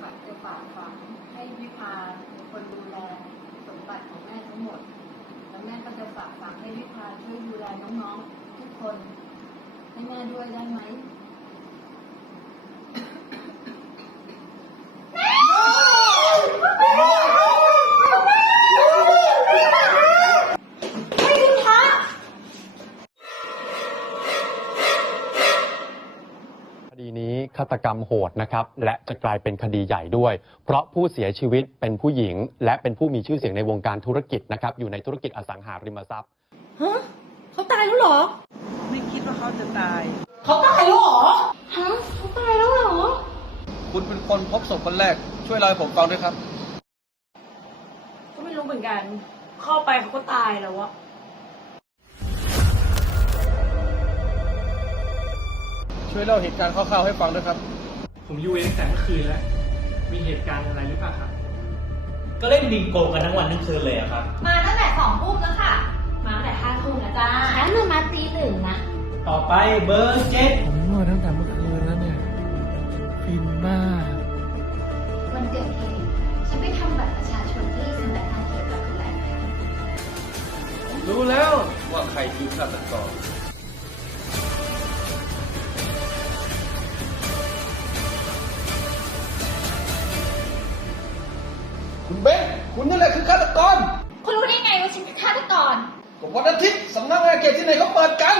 ฝากจะฝากฝังให้วิพาเป็นคนดูแลสมบัติของแม่ทั้งหมด แล้วแม่ก็จะฝากฝังให้วิพาช่วยดูแลน้องๆทุกคนให้แม่ด้วยได้ไหม คดีนี้ฆาตกรรมโหดนะครับ และจะกลายเป็นคดีใหญ่ด้วย เพราะผู้เสียชีวิตเป็นผู้หญิง และเป็นผู้มีชื่อเสียงในวงการธุรกิจนะครับ อยู่ในธุรกิจอสังหาริมทรัพย์ฮะเขาตายแล้วเหรอ ไม่คิดว่าเขาจะตาย เขาตายแล้วเหรอ ฮะเขาตายแล้วเหรอ คุณเป็นคนพบศพคนแรก ช่วยเล่าให้ผมฟังด้วยครับ ก็ไม่รู้เหมือนกัน เข้าไปเขาก็ตายแล้วอะ ช่วยเล่าเหตุการณ์คร่าวๆให้ฟังด้วยครับ ผมอยู่เองแต่เมื่อคืนแล้ว มีเหตุการณ์อะไรหรือเปล่าครับ ก็เล่นบิงโกกันทั้งวันทั้งคืนเลยอะครับ มาตั้งแต่สองทุ่มแล้วค่ะ มาตั้งแต่ห้าทุ่มนะจ๊ะฉันมามาตีหนึ่งนะต่อไปเบอร์เจ็ดผมนวดตั้งแต่เมื่อคืนแล้วเนี่ยฟินมากวันเกิดเหตุฉันไปทำบัตรประชาชนที่สำนักงานเขตบางขุนแหลค่ะรู้แล้วว่าใครคือฆาตกร คุณเบ้งคุณนี่แหละคือฆาตกร คุณรู้ได้ไงว่าฉันเป็นฆาตกรก็วันอาทิตย์สำนักงานเขตที่ไหนเขาเปิดกัน